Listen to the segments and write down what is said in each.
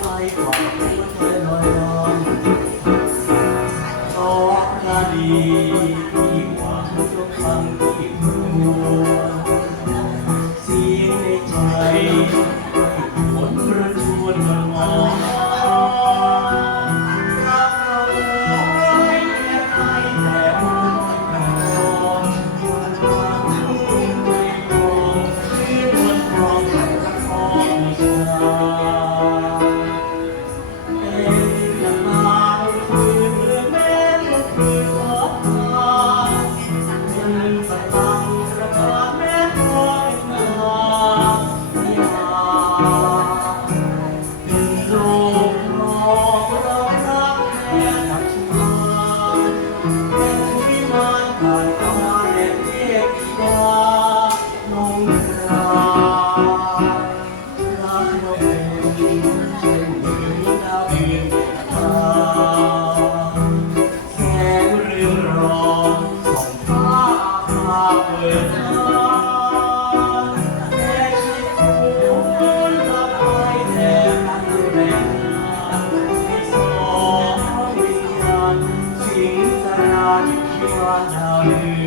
I You.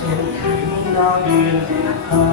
ฉันคืนนอนเดือนฟ้า